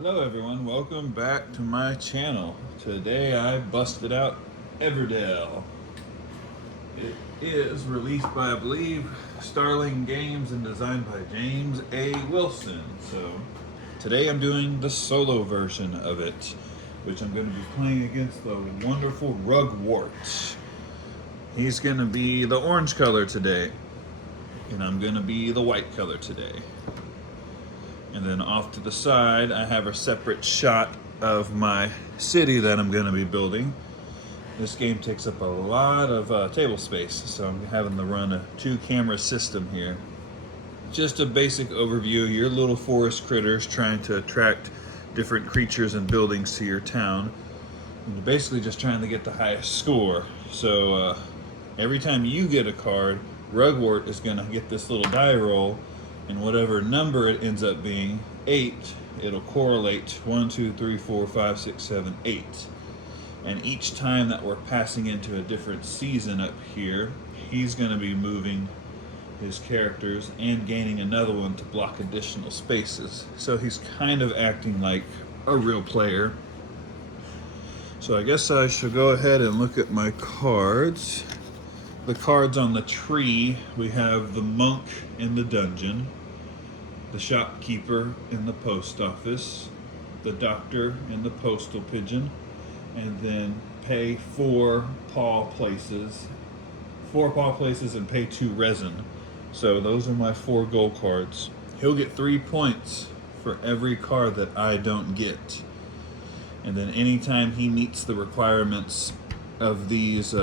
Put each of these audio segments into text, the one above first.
Hello everyone, welcome back to my channel. Today I busted out Everdell. It is released by, I believe, Strarling Games and designed by James A. Wilson. So today I'm doing the solo version of it, which I'm going to be playing against the wonderful Rugwort. He's going to be the orange color today, and I'm going to be the white color today. And then off to the side, I have a separate shot of my city that I'm going to be building. This game takes up a lot of table space, so I'm having to run a 2-camera system here. Just a basic overview of your little forest critters trying to attract different creatures and buildings to your town. And you're basically just trying to get the highest score. So every time you get a card, Rugwort is going to get this little die roll, and whatever number it ends up being, 8, it'll correlate 1, 2, 3, 4, 5, 6, 7, 8. And each time that we're passing into a different season up here, he's going to be moving his characters and gaining another one to block additional spaces. So he's kind of acting like a real player. So I guess I should go ahead and look at my cards. The cards on the tree, we have the monk in the dungeon, the shopkeeper in the post office, the doctor in the postal pigeon, and then pay 4 paw places and pay 2 resin. So those are my 4 gold cards. He'll get 3 points for every card that I don't get. And then anytime he meets the requirements of these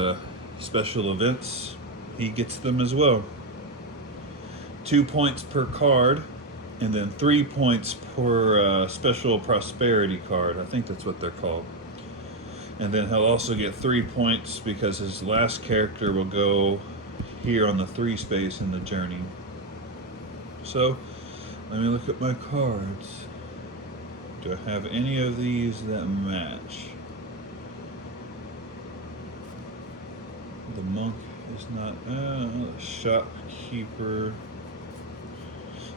special events, he gets them as well. 2 points per card, and then 3 points per special prosperity card. I think that's what they're called. And then he'll also get 3 points because his last character will go here on the 3 space in the journey. So let me look at my cards. Do I have any of these that match? The monk is not. The shopkeeper.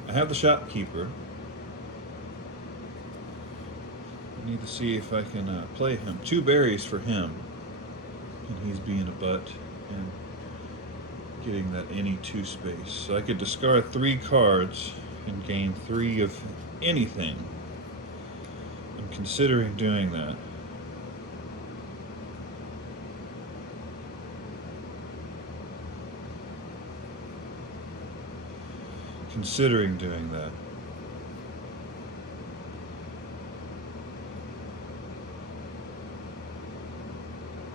I have the shopkeeper. I need to see if I can play him. 2 berries for him, and he's being a butt and getting that any 2 space. So I could discard 3 cards and gain 3 of anything. I'm considering doing that.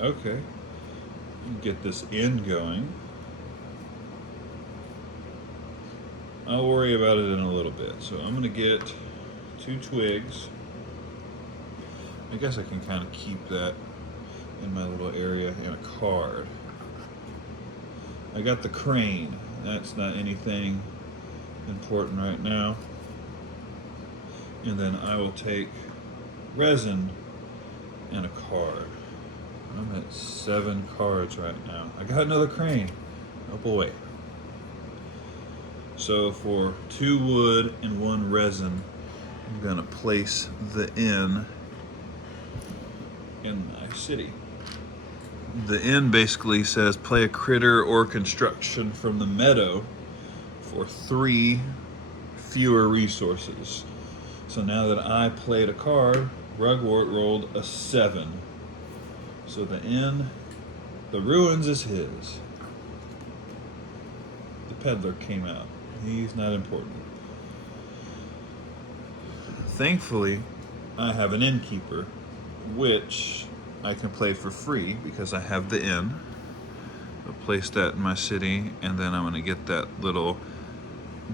Okay. Get this end going. I'll worry about it in a little bit. So I'm going to get 2 twigs. I guess I can kind of keep that in my little area, and a card. I got the crane. That's not anything important right now. And then I will take resin and a card. I'm at 7 cards right now. I got another crane. Oh boy. So for 2 wood and 1 resin, I'm gonna place the inn in my city. The inn basically says play a critter or construction from the meadow for 3 fewer resources. So now that I played a card, Rugwort rolled a 7. So the inn, the ruins is his. The peddler came out. He's not important. Thankfully, I have an innkeeper, which I can play for free because I have the inn. I'll place that in my city, and then I'm going to get that little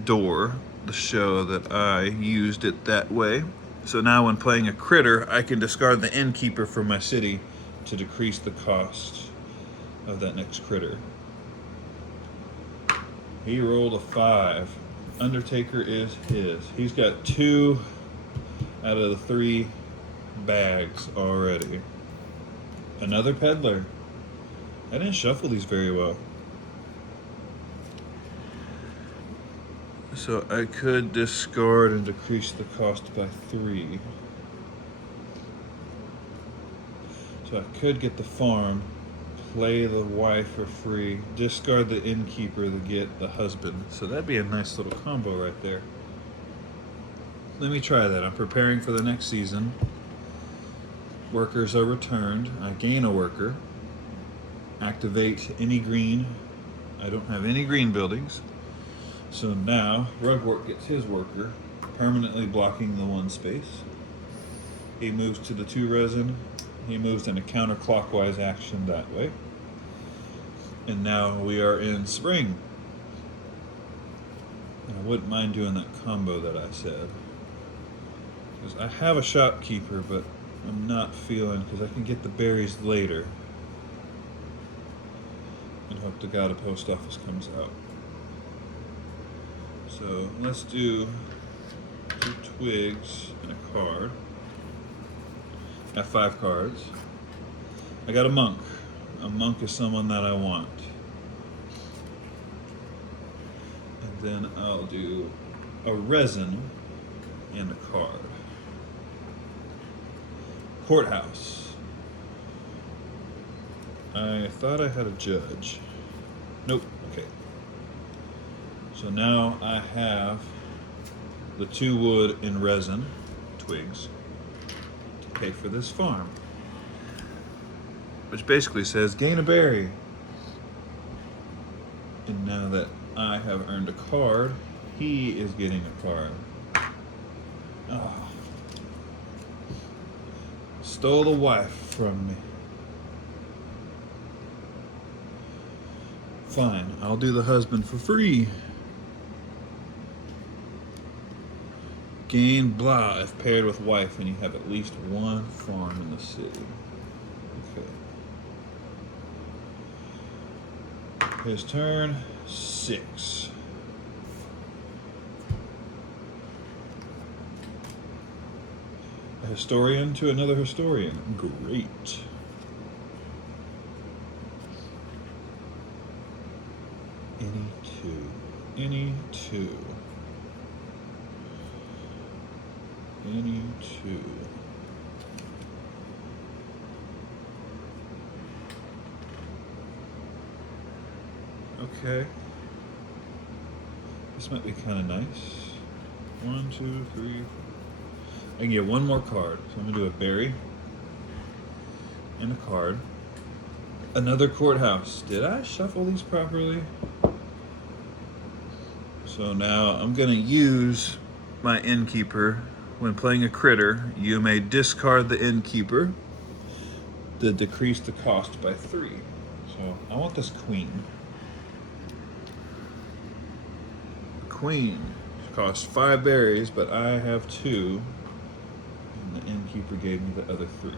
door to show that I used it that way. So now when playing a critter, I can discard the innkeeper from my city to decrease the cost of that next critter. He rolled a 5. Undertaker is his. He's got 2 out of the 3 bags already. Another peddler. I didn't shuffle these very well. So I could discard and decrease the cost by 3. So I could get the farm, play the wife for free, discard the innkeeper to get the husband. So that'd be a nice little combo right there. Let me try that. I'm preparing for the next season. Workers are returned. I gain a worker. Activate any green. I don't have any green buildings. So now Rugwort gets his worker, permanently blocking the 1 space. He moves to the 2 resin. He moves in a counterclockwise action that way. And now we are in spring. And I wouldn't mind doing that combo that I said. Because I have a shopkeeper, but I'm not feeling, because I can get the berries later. And hope to God a post office comes out. So let's do 2 twigs and a card. I have 5 cards. I got a monk. A monk is someone that I want. And then I'll do a resin and a card. Courthouse. I thought I had a judge. Nope. Okay. So now I have the 2 wood and resin twigs to pay for this farm. Which basically says gain a berry. And now that I have earned a card, he is getting a card. Oh. Stole the wife from me. Fine, I'll do the husband for free. Gain blah if paired with wife and you have at least 1 farm in the city. Okay. His turn, 6. A historian to another historian. Great. Any two. Okay. This might be kind of nice. 1, 2, 3. I can get 1 more card. So I'm gonna do a berry and a card. Another courthouse. Did I shuffle these properly? So now I'm gonna use my innkeeper. When playing a critter, you may discard the innkeeper to decrease the cost by 3. So I want this queen. Queen costs 5 berries, but I have 2, and the innkeeper gave me the other 3.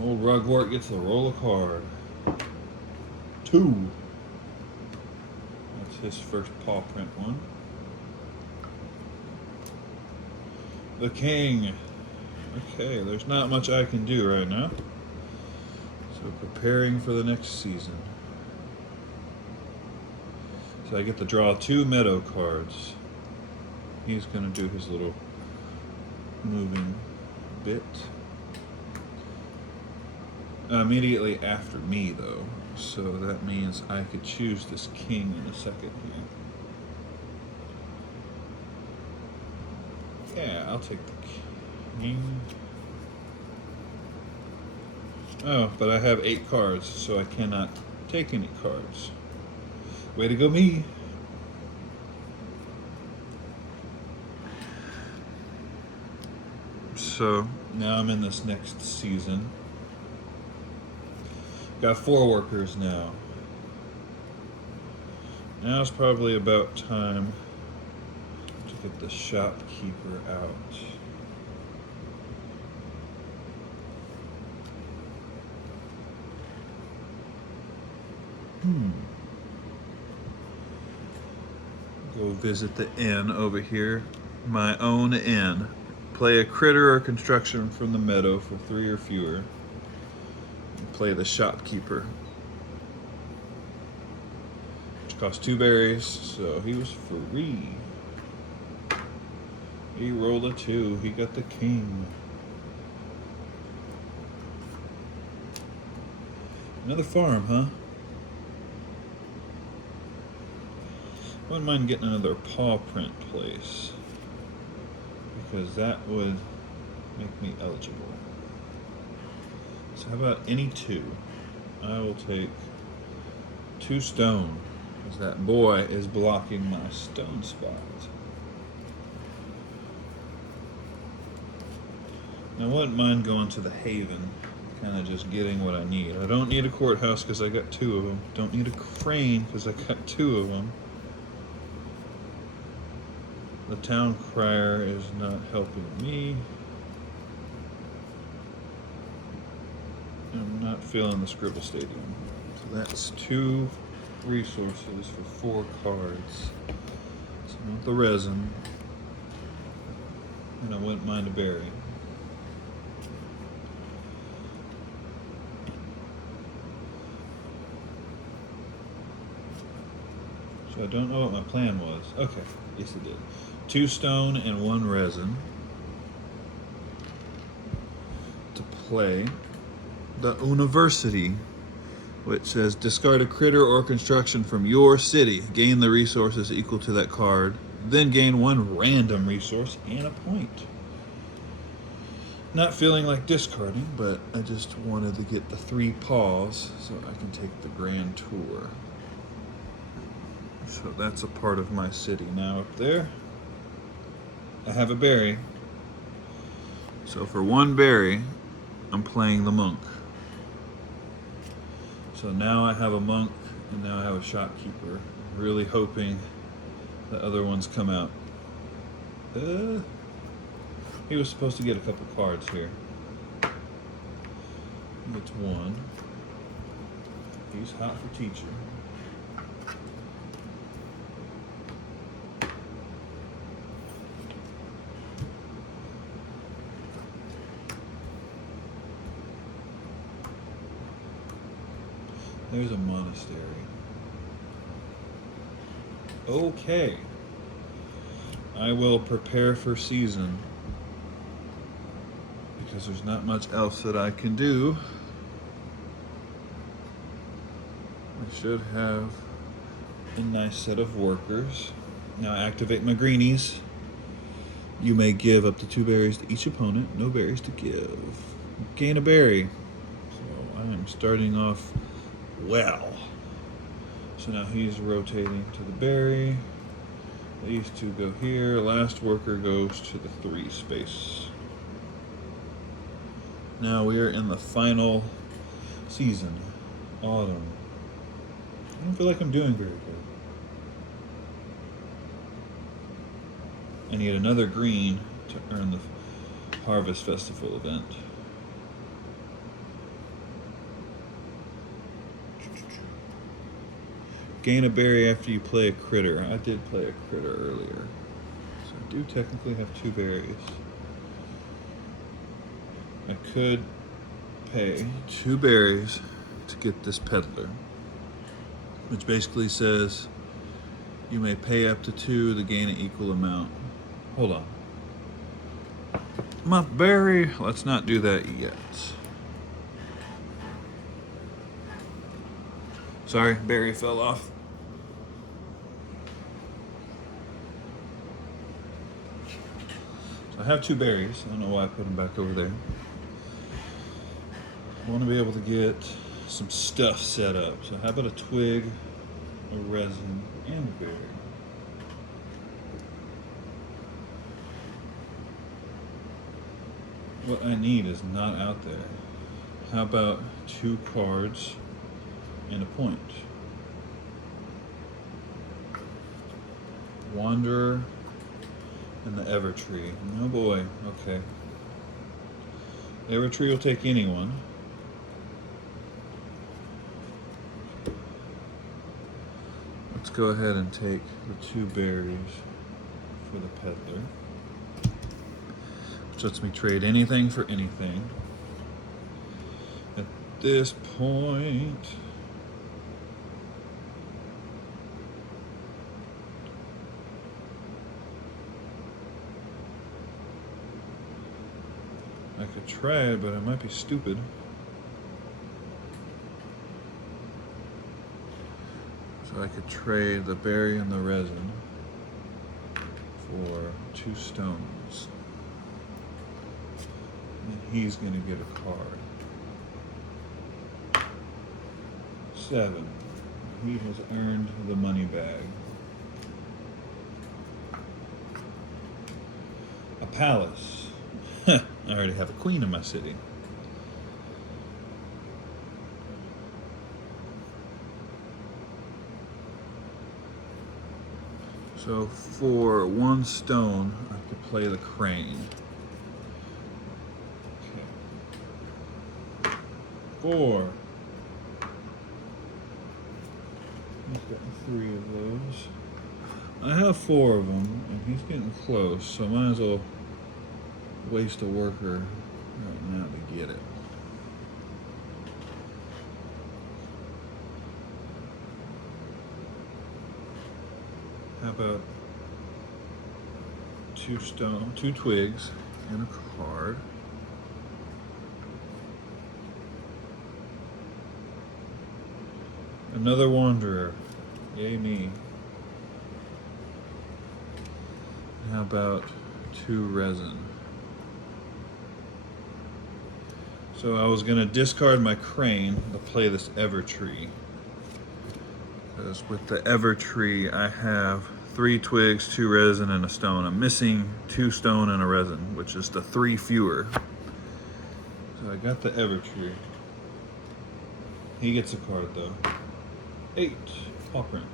Old Rugwort gets to roll a card. 2. That's his first paw print one. The king. Okay, there's not much I can do right now. So preparing for the next season. So I get to draw 2 meadow cards. He's gonna do his little moving bit. Immediately after me though. So that means I could choose this king in a second here. Yeah, I'll take the king. Oh, but I have 8 cards, so I cannot take any cards. Way to go me. So now I'm in this next season. Got 4 workers now. Now it's probably about time to get the shopkeeper out. Go visit the inn over here. My own inn. Play a critter or construction from the meadow for 3 or fewer. And play the shopkeeper. Which cost 2 berries, so he was free. He rolled a 2, he got the king. Another farm, huh? Wouldn't mind getting another paw print place, because that would make me eligible. So how about any two? I will take 2 stone, because that boy is blocking my stone spot. Now I wouldn't mind going to the Haven, kind of just getting what I need. I don't need a courthouse because I got 2 of them. Don't need a crane because I got 2 of them. The town crier is not helping me. I'm not feeling the Scribble Stadium. So that's 2 resources for 4 cards. So I want the resin. And I wouldn't mind a berry. So I don't know what my plan was. Okay, yes it did. 2 stone and 1 resin to play the University, which says discard a critter or construction from your city. Gain the resources equal to that card. Then gain 1 random resource and a point. Not feeling like discarding, but I just wanted to get the 3 paws so I can take the grand tour. So that's a part of my city. Now up there, I have a berry. So for 1 berry, I'm playing the monk. So now I have a monk, and now I have a shopkeeper. Really hoping the other ones come out. He was supposed to get a couple cards here. He gets 1. He's hot for teacher. There's a monastery. Okay. I will prepare for season, because there's not much else that I can do. I should have a nice set of workers. Now I activate my greenies. You may give up to 2 berries to each opponent. No berries to give. Gain a berry. So I am starting off well. So now he's rotating to the berry. These 2 go here. Last worker goes to the 3 space. Now we are in the final season, autumn. I don't feel like I'm doing very good. I need another green to earn the Harvest Festival event. Gain a berry after you play a critter. I did play a critter earlier. So I do technically have 2 berries. I could pay 2 berries to get this peddler, which basically says you may pay up to 2 to gain an equal amount. Hold on. My berry, let's not do that yet. Sorry, berry fell off. So I have 2 berries. I don't know why I put them back over there. I want to be able to get some stuff set up. So how about a twig, a resin, and a berry? What I need is not out there. How about 2 cards and a point? Wanderer and the Evertree. Oh boy, okay. The Evertree will take anyone. Let's go ahead and take the 2 berries for the peddler, which lets me trade anything for anything. At this point, I could try it, but I might be stupid. So I could trade the berry and the resin for 2 stones. And he's gonna get a card. 7. He has earned the money bag. A palace. I already have a queen in my city. So for 1 stone, I could play the crane. Okay. 4. He's got 3 of those. I have 4 of them, and he's getting close, so I might as well waste a worker right now to get it. How about 2 twigs, and a card? Another wanderer. Yay me. How about 2 resin? So I was gonna discard my crane to play this Evertree. Because with the Evertree I have 3 twigs, 2 resin, and a stone. I'm missing 2 stone and a resin, which is the 3 fewer. So I got the Evertree. He gets a card though. 8, paw print.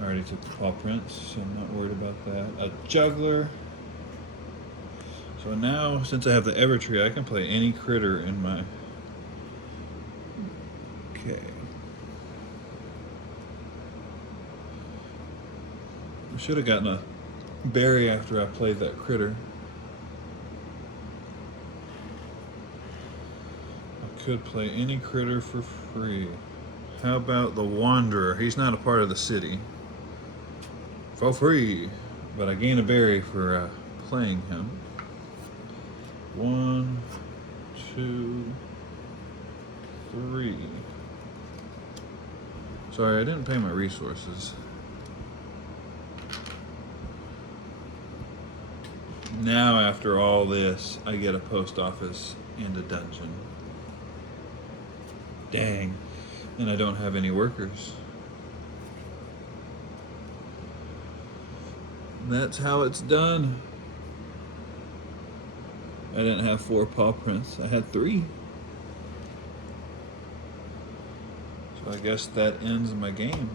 I already took the paw prints, so I'm not worried about that. A juggler. So now, since I have the Evertree, I can play any critter in my... Okay. I should have gotten a berry after I played that critter. I could play any critter for free. How about the Wanderer? He's not a part of the city. For free. But I gain a berry for playing him. 1, 2, 3. Sorry, I didn't pay my resources. Now, after all this, I get a post office and a dungeon. Dang. And I don't have any workers. That's how it's done. I didn't have 4 paw prints. I had 3. So I guess that ends my game.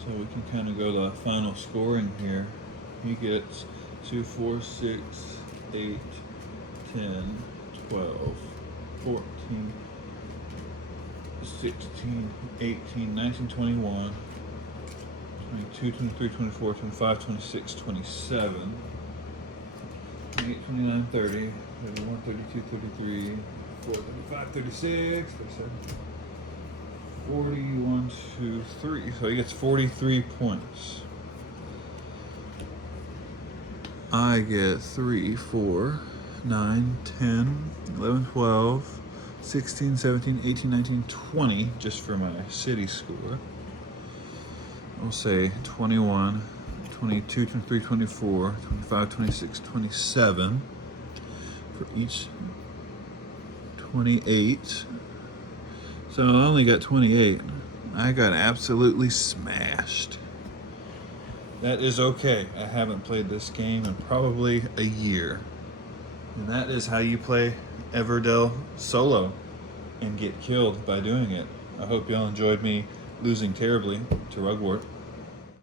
So we can kind of go to the final scoring here. He gets 2, 4, 6, 8, 10, 12, 14, 16, 18, 19, 21, 22, 23, 24, 25, 26, 27, 28, 29, 30, 31, 32, 33, 34, 35, 36, 37, 41, 2, 3. So he gets 43 points. I get 3, 4, 9, 10, 11, 12, 16, 17, 18, 19, 20, just for my city score. I'll say 21, 22, 23, 24, 25, 26, 27 for each 28. So I only got 28. I got absolutely smashed. That is okay. I haven't played this game in probably a year. And that is how you play Everdell Solo and get killed by doing it. I hope y'all enjoyed me losing terribly to Rugwort.